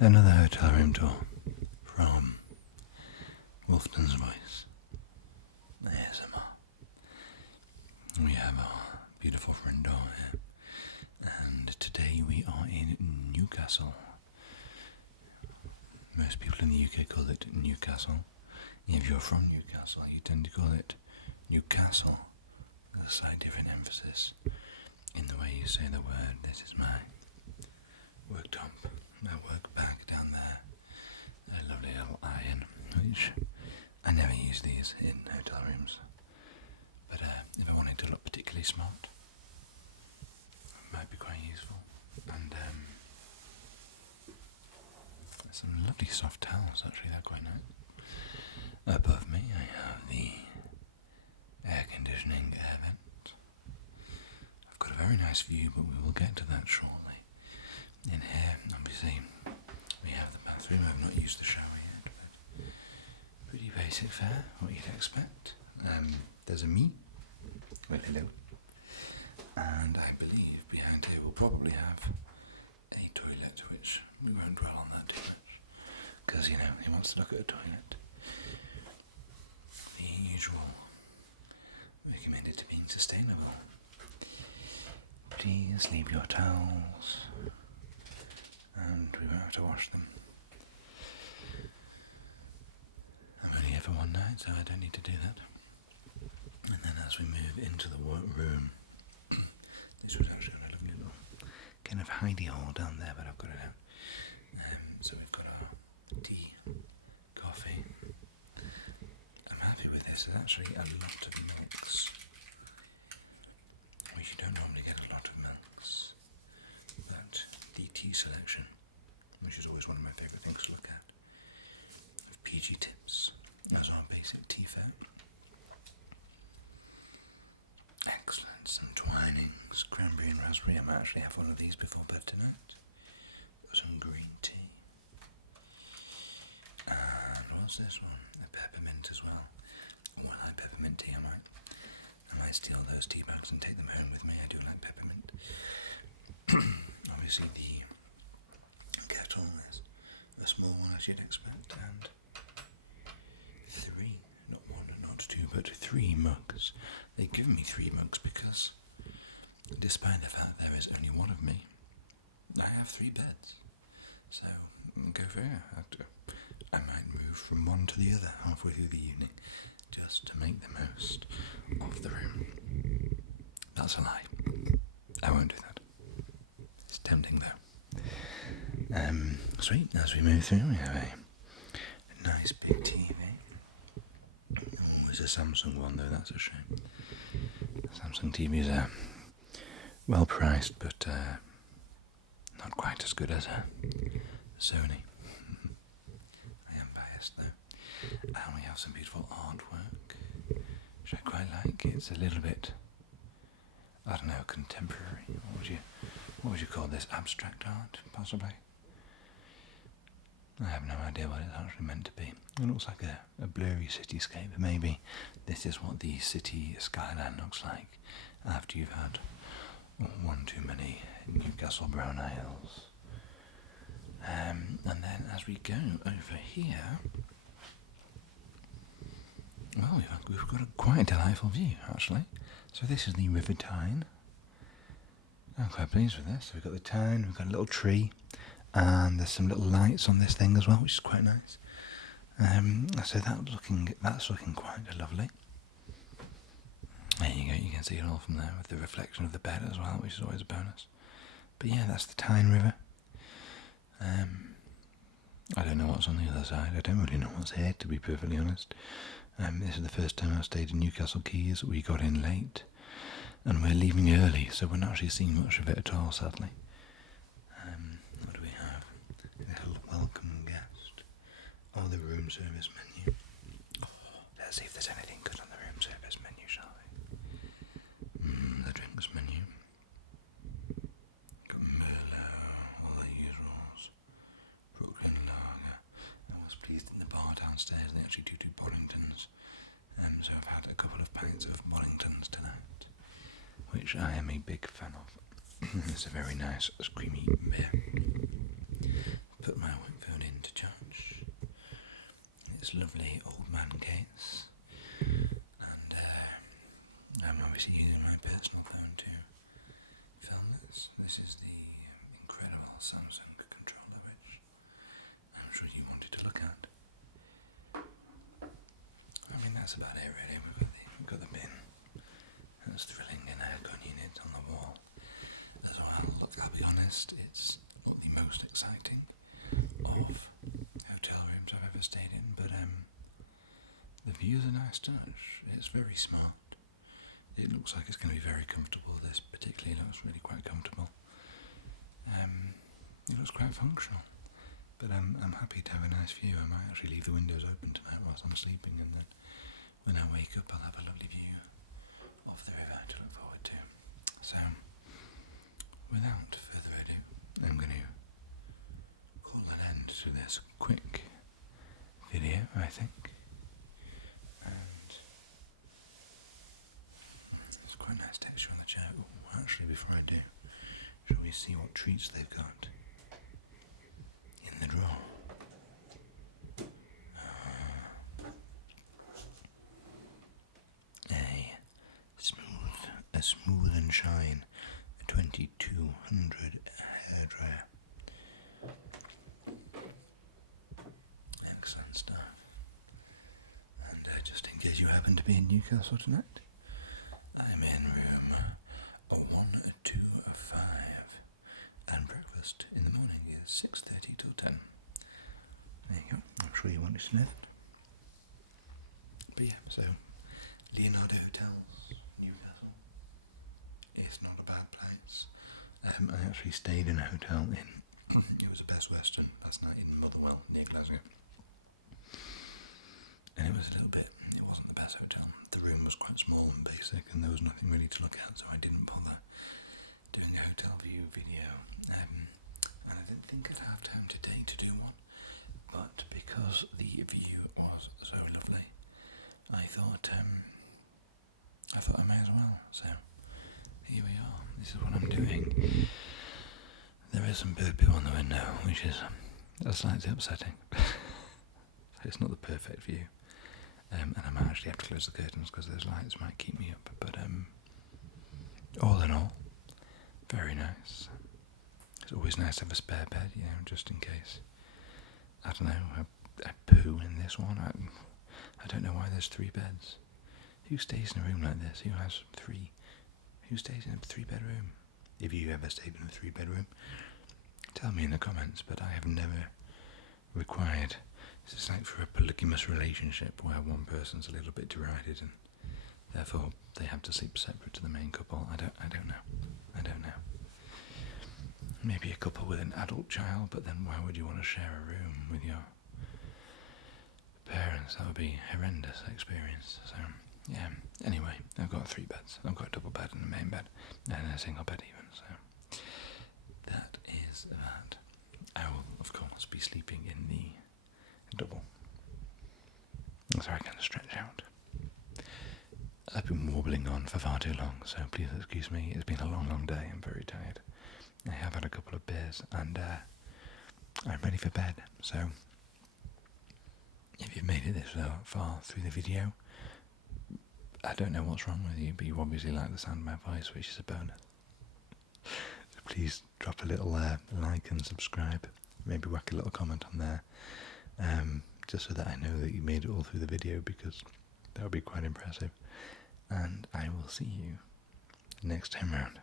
Another hotel room tour from Wolfton's Voice ASMR. We have our beautiful friend door here, and today we are in Newcastle. Most people in the UK call it Newcastle. If you're from Newcastle, you tend to call it Newcastle, with a slight different emphasis in the way you say the word. This is my worktop, my work bag down there, a lovely little iron, which I never use these in hotel rooms, but if I wanted to look particularly smart, it might be quite useful. And there's some lovely soft towels, actually, they're quite nice. Above me I have the air conditioning air vent. I've got a very nice view, but we will get to that shortly. In here, obviously, we have the bathroom. I've not used the shower yet, but pretty basic fare, what you'd expect. There's a me, well, hello, and I believe behind here we'll probably have a toilet, which we won't dwell on that too much, because, you know, he wants to look at a toilet. The usual, recommended to being sustainable. Please leave your towels, and we won't have to wash them. I'm only here for one night, so I don't need to do that. And then as we move into the workroom, this was actually a lovely little kind of hidey hole down there, but I've got it out. So we've got our tea, coffee. I'm happy with this. There's actually a lot of milks, which you don't normally get a lot of milks, but the tea selection, which is always one of my favourite things to look at, of PG Tips as our basic tea fare. Excellent, some Twinings, cranberry and raspberry. I might actually have one of these before bed tonight. Got some green tea. And what's this one? A peppermint as well. Oh, I like peppermint tea. I might steal those tea bags and take them home with me. I do like peppermint. Obviously the kettle is a small one, as you'd expect, and three, not one, not two, but 3 mugs. They've given me 3 mugs because, despite the fact there is only one of me, I have 3 beds. So, go figure. I might move from one to the other halfway through the evening, just to make the most of the room. That's a lie. I won't do that. It's tempting though. Sweet, as we move through, we have a nice big TV. Oh, it's a Samsung one though, that's a shame. Samsung TVs are well priced, but not quite as good as a Sony. I am biased though. And we have some beautiful artwork, which I quite like. It's a little bit, I don't know, contemporary. What would you call this? Abstract art, possibly? I have no idea what it's actually meant to be. It looks like a blurry cityscape. Maybe this is what the city skyline looks like after you've had one too many Newcastle brown ales. And then as we go over here, well, we've got a quite delightful view, actually. So this is the River Tyne. I'm quite pleased with this. So we've got the Tyne, we've got a little tree, and there's some little lights on this thing as well, which is quite nice. So that's looking quite lovely. There you go, you can see it all from there with the reflection of the bed as well, which is always a bonus. But yeah, that's the Tyne River. I don't know what's on the other side. I don't really know what's here, to be perfectly honest. This is the first time I've stayed in Newcastle Quays. We got in late, and we're leaving early, so we're not actually seeing much of it at all, sadly. What do we have? A little welcome guest. Oh, the room service menu. Let's see if there's anything good on the room service menu, shall we? The drinks menu. Got Merlot, all the usuals. Brooklyn Lager. I was pleased in the bar downstairs, they actually do Bollingtons. So I've had a couple of pints of Bollingtons tonight, which I am a big fan of. It's a very nice, creamy beer. put my work phone in to charge. It's lovely old man case, and I'm obviously using my personal phone to film this. This is the incredible Samsung controller, which I'm sure you wanted to look at. I mean, that's about it really. We've got the bin. That's thrilling, and aircon unit on the wall as well. Look, I'll be honest, it's not the most exciting of hotel rooms I've ever stayed in, but the views are nice touch. It's very smart. It looks like it's going to be very comfortable. This particularly looks really quite comfortable. It looks quite functional, but I'm happy to have a nice view. I might actually leave the windows open tonight whilst I'm sleeping, and then when I wake up I'll have a lovely view of the river to look forward to. So, without further ado, I'm going to call an end to this quick video, I think. And it's quite a nice texture on the chair. Oh, actually, before I do, shall we see what treats they've got in the drawer? A smooth and shine 2200 hairdryer. Excellent stuff. And just in case you happen to be in Newcastle tonight, I'm in room 125, and breakfast in the morning is 6:30 till 10. There you go. I'm sure you wanted to know that. But yeah, so Leonardo Hotels, Newcastle. It's not a bad place. I actually stayed in a hotel in, it was a Best Western last night in Motherwell, near Glasgow. And it was it wasn't the best hotel. The room was quite small and basic, and there was nothing really to look at, so I didn't bother doing a hotel view video. And I didn't think I'd have time today to do one, but because the view was so lovely, I thought I may as well. So here we are. This is what I'm doing. There is some bird poo on the window, which is slightly upsetting. It's not the perfect view, and I might actually have to close the curtains because those lights might keep me up. But all in all, very nice. It's always nice to have a spare bed, just in case. I don't know, I poo in this one. I don't know why there's 3 beds. Who stays in a room like this? Who has 3? Who stays in a 3-bedroom? If you ever stayed in a 3-bedroom, tell me in the comments, but I have never required. It's like for a polygamous relationship where one person's a little bit derided and therefore they have to sleep separate to the main couple. I don't know. Maybe a couple with an adult child, but then why would you want to share a room with your parents? That would be a horrendous experience. So yeah, anyway, I've got 3 beds. I've got a double bed and a main bed, and a single bed even, so that is that. I will, of course, be sleeping in the double, so I can stretch out. I've been warbling on for far too long, so please excuse me. It's been a long day. I'm very tired. I have had a couple of beers, and I'm ready for bed, so if you've made it this far through the video, I don't know what's wrong with you, but you obviously like the sound of my voice, which is a bonus. So please drop a little like and subscribe. Maybe whack a little comment on there, just so that I know that you made it all through the video, because that would be quite impressive. And I will see you next time round.